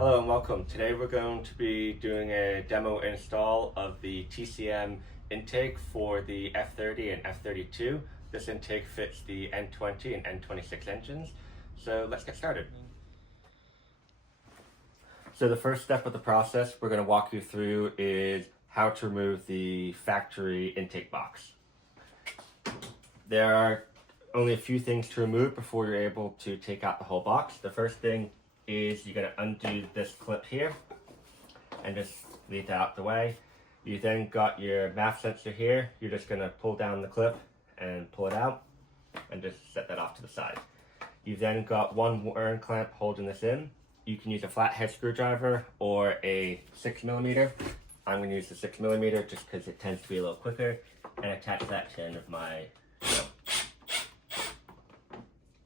Hello and welcome. Today we're going to be doing a demo install of the TCM intake for the F30 and F32. This intake fits the N20 and N26 engines. So let's get started. So the first step of the process we're going to walk you through is how to remove the factory intake box. There are only a few things to remove before you're able to take out the whole box. The first thing is you're going to undo this clip here and just leave that out the way. You then got your MAF sensor here. You're just going to pull down the clip and pull it out and just set that off to the side. You've then got one wearing clamp holding this in. You can use a flathead screwdriver or a 6mm. I'm going to use the 6mm just because it tends to be a little quicker, and attach that to the end of my rope.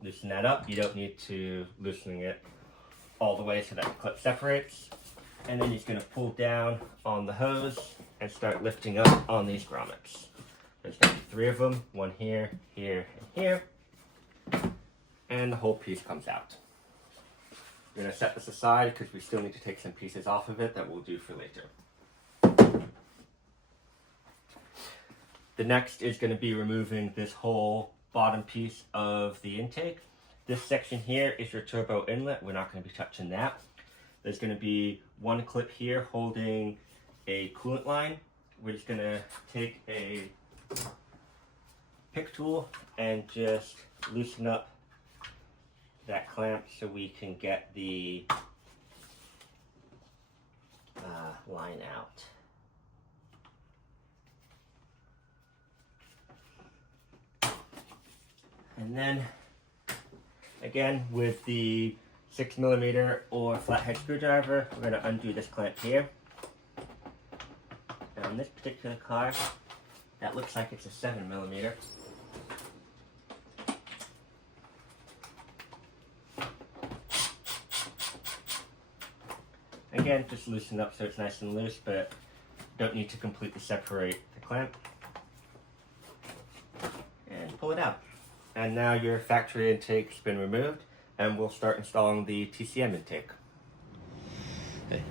Loosen that up. You don't need to loosen it all the way so that the clip separates. And then you're just going to pull down on the hose and start lifting up on these grommets. There's going to be 3 of them, one here, here, and here. And the whole piece comes out. We're going to set this aside because we still need to take some pieces off of it that we'll do for later. The next is going to be removing this whole bottom piece of the intake. This section here is your turbo inlet. We're not going to be touching that. There's going to be one clip here holding a coolant line. We're just going to take a pick tool and just loosen up that clamp so we can get the line out. And then again, with the 6mm or flathead screwdriver, we're going to undo this clamp here. Now in this particular car, that looks like it's a 7mm. Again, just loosen up so it's nice and loose, but don't need to completely separate the clamp. And pull it out. And now your factory intake's been removed, and we'll start installing the TCM intake. Okay.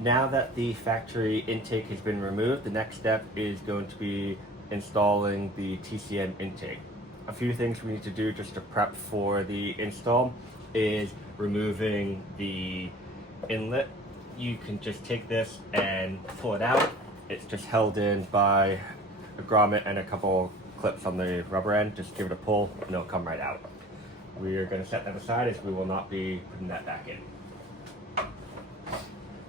Now that the factory intake has been removed, the next step is going to be installing the TCM intake. A few things we need to do just to prep for the install is removing the inlet. You can just take this and pull it out. It's just held in by a grommet and a couple clips on the rubber end. Just give it a pull and it'll come right out. We are going to set that aside as we will not be putting that back in.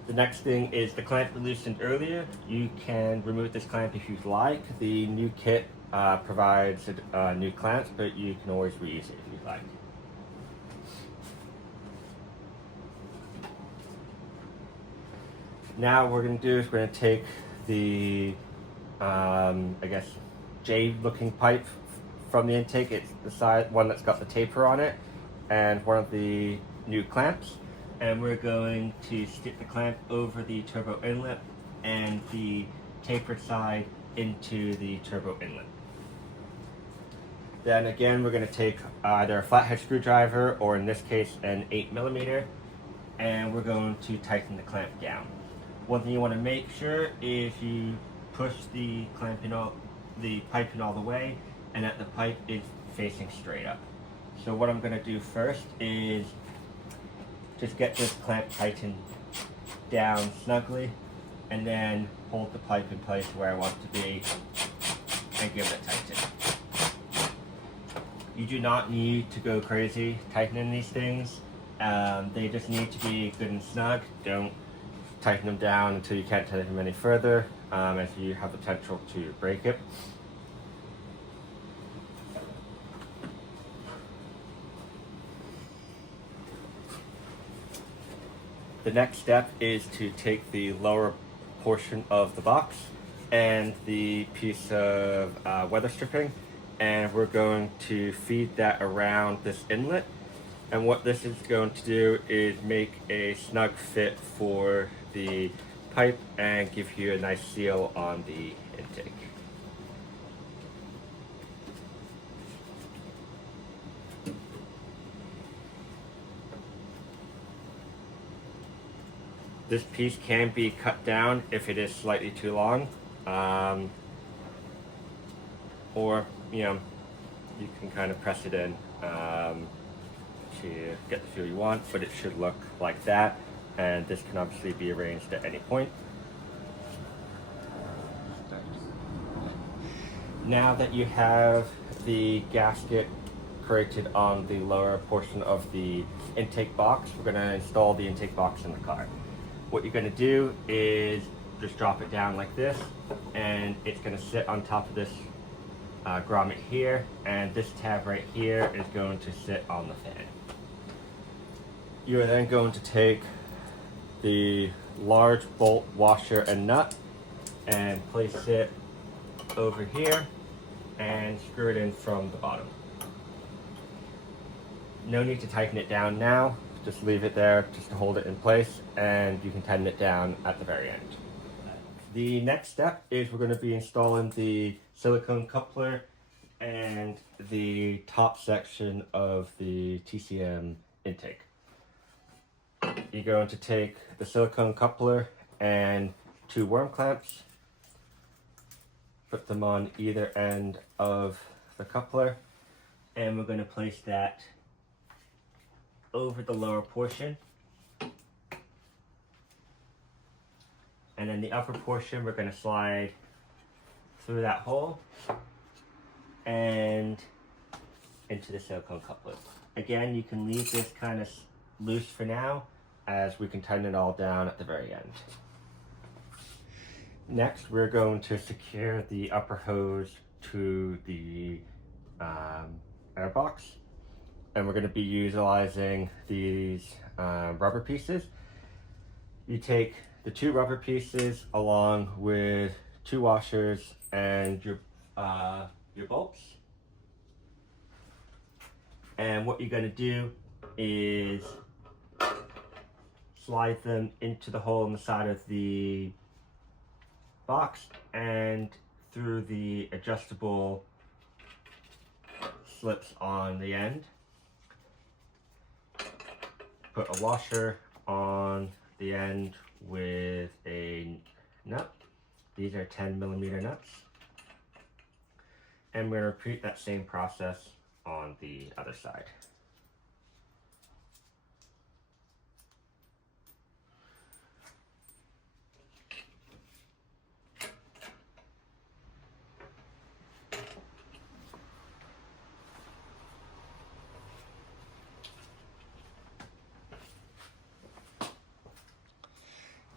The next thing is the clamp we loosened earlier. You can remove this clamp if you'd like. The new kit provides new clamps, but you can always reuse it if you'd like. Now what we're going to do is we're going to take the J-looking pipe from the intake. It's the side one that's got the taper on it, and one of the new clamps. And we're going to stick the clamp over the turbo inlet and the tapered side into the turbo inlet. Then again, we're going to take either a flathead screwdriver or in this case an 8mm, and we're going to tighten the clamp down. One thing you want to make sure is you push the clamp in the pipe in all the way, and that the pipe is facing straight up. So what I'm going to do first is just get this clamp tightened down snugly, and then hold the pipe in place where I want it to be and give it a tighten. You do not need to go crazy tightening these things. They just need to be good and snug. Don't tighten them down until you can't tighten them any further, as you have the potential to break it. The next step is to take the lower portion of the box and the piece of weather stripping, and we're going to feed that around this inlet. And what this is going to do is make a snug fit for the pipe and give you a nice seal on the intake. This piece can be cut down if it is slightly too long, or you can kind of press it in to get the feel you want, but it should look like that, and this can obviously be arranged at any point. Now that you have the gasket created on the lower portion of the intake box, we're going to install the intake box in the car. What you're going to do is just drop it down like this, and it's going to sit on top of this grommet here, and this tab right here is going to sit on the fan. You are then going to take the large bolt washer and nut and place it over here and screw it in from the bottom. No need to tighten it down now, just leave it there just to hold it in place, and you can tighten it down at the very end. The next step is we're going to be installing the silicone coupler and the top section of the TCM intake. You're going to take the silicone coupler and 2 worm clamps, put them on either end of the coupler, and we're going to place that over the lower portion. And then the upper portion we're going to slide through that hole and into the silicone coupler. Again, you can leave this kind of loose for now, as we can tighten it all down at the very end. Next, we're going to secure the upper hose to the air box, and we're going to be utilizing these rubber pieces. You take the 2 rubber pieces along with 2 washers and your bolts, and what you're going to do is slide them into the hole in the side of the box and through the adjustable slips on the end. Put a washer on the end with a nut. These are 10mm nuts. And we're going to repeat that same process on the other side.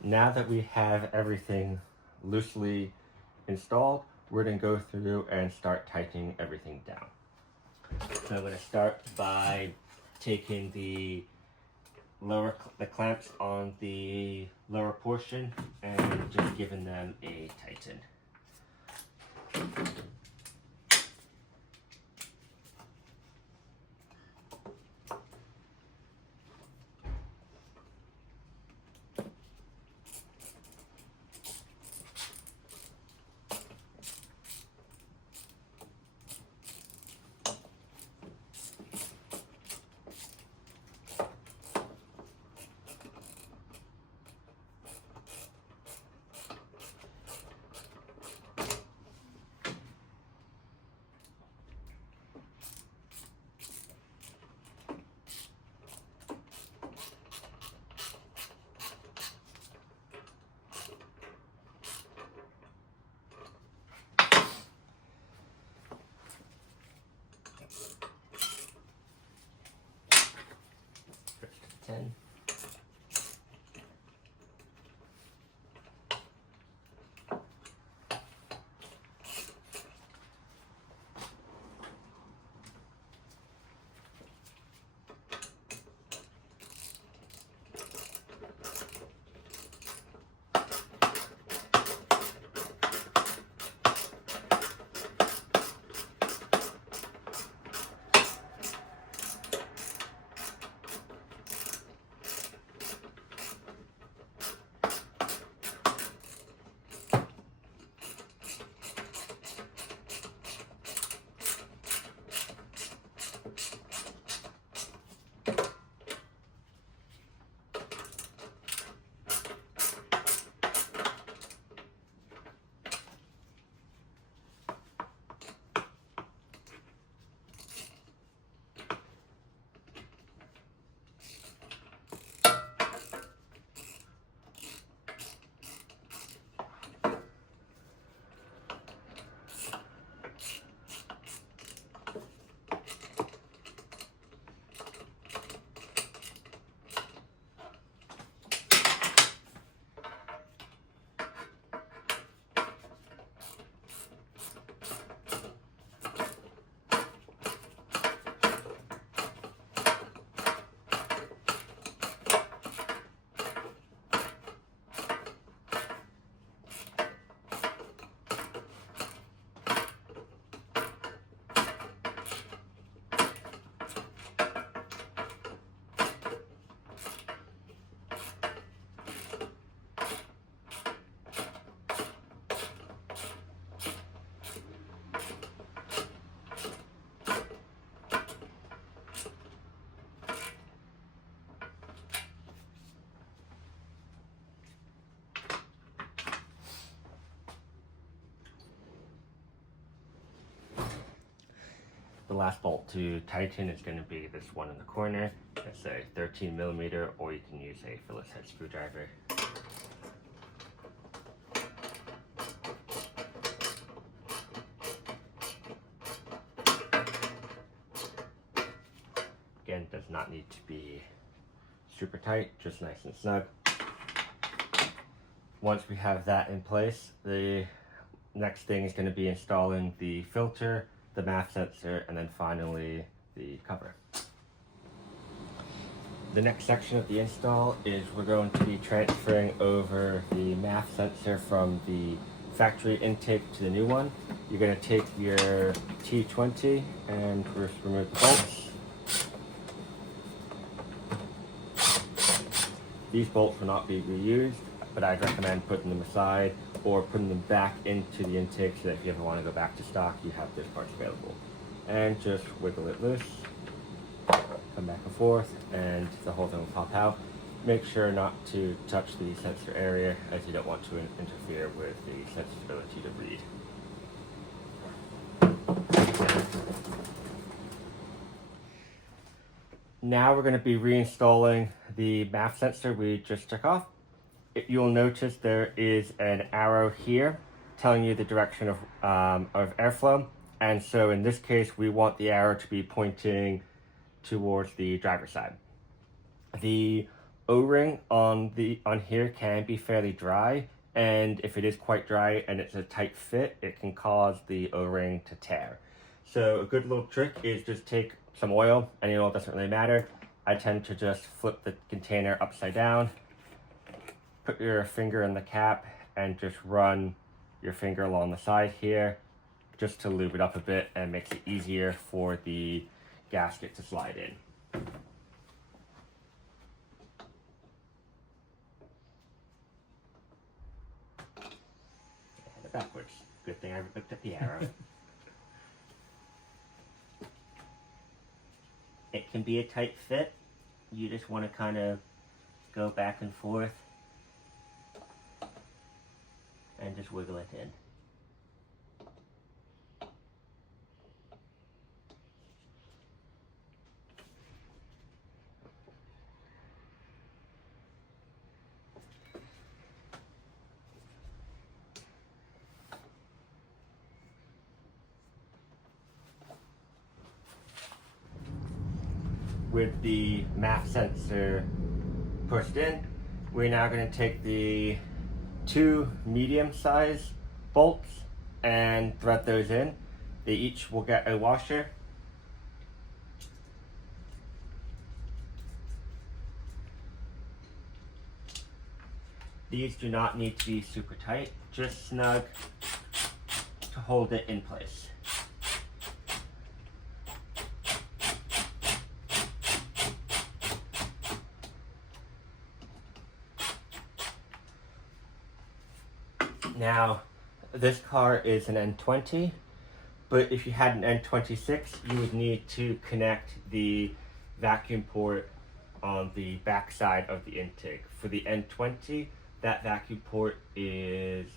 Now that we have everything loosely installed, we're going to go through and start tightening everything down. So I'm going to start by taking the clamps on the lower portion and just giving them a tighten. The last bolt to tighten is going to be this one in the corner. It's a 13mm, or you can use a Phillips head screwdriver. Again, does not need to be super tight, just nice and snug. Once we have that in place, the next thing is going to be installing the filter, the MAF sensor, and then finally the cover. The next section of the install is we're going to be transferring over the MAF sensor from the factory intake to the new one. You're going to take your T20 and first remove the bolts. These bolts will not be reused, but I'd recommend putting them aside or putting them back into the intake so that if you ever want to go back to stock, you have those parts available. And just wiggle it loose, come back and forth, and the whole thing will pop out. Make sure not to touch the sensor area, as you don't want to interfere with the sensor's ability to read. Now we're going to be reinstalling the MAF sensor we just took off. You'll notice there is an arrow here telling you the direction of airflow, and so in this case we want the arrow to be pointing towards the driver's side. The O-ring on here can be fairly dry, and if it is quite dry and it's a tight fit, it can cause the O-ring to tear. So a good little trick is just take some oil, and you know, it doesn't really matter. I tend to just flip the container upside down, put your finger in the cap, and just run your finger along the side here, just to lube it up a bit and makes it easier for the gasket to slide in. And backwards. Good thing I looked at the arrow. It can be a tight fit. You just want to kind of go back and forth and just wiggle it in. With the MAF sensor pushed in, we're now going to take the two medium-sized bolts and thread those in. They each will get a washer. These do not need to be super tight, just snug to hold it in place. Now, this car is an N20, but if you had an N26, you would need to connect the vacuum port on the back side of the intake. For the N20, that vacuum port is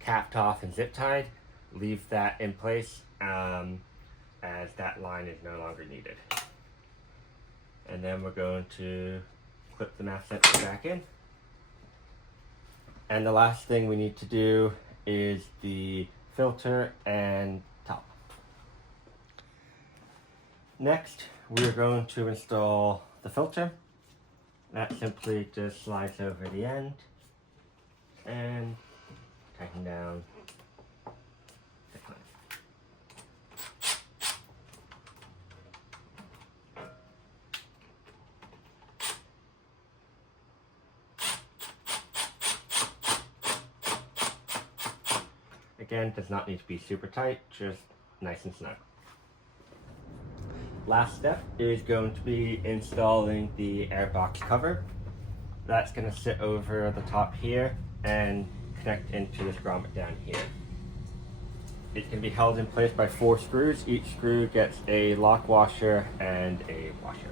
capped off and zip tied. Leave that in place as that line is no longer needed. And then we're going to clip the MAF sensor back in. And the last thing we need to do is the filter and top. Next, we're going to install the filter. That simply just slides over the end and tighten down the clamp. Again, does not need to be super tight, just nice and snug. Last step is going to be installing the airbox cover. That's going to sit over the top here and connect into this grommet down here. It can be held in place by 4 screws. Each screw gets a lock washer and a washer.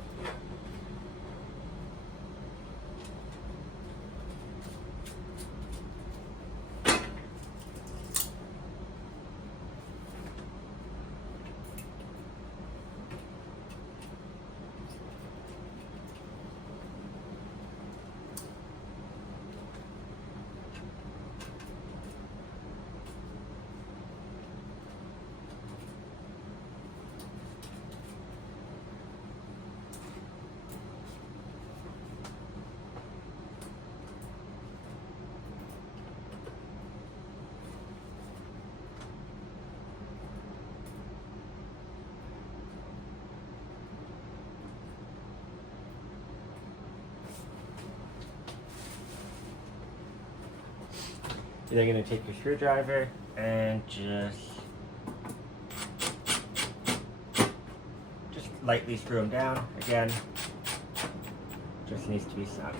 You're then going to take your screwdriver and just lightly screw them down. Again, just needs to be snug.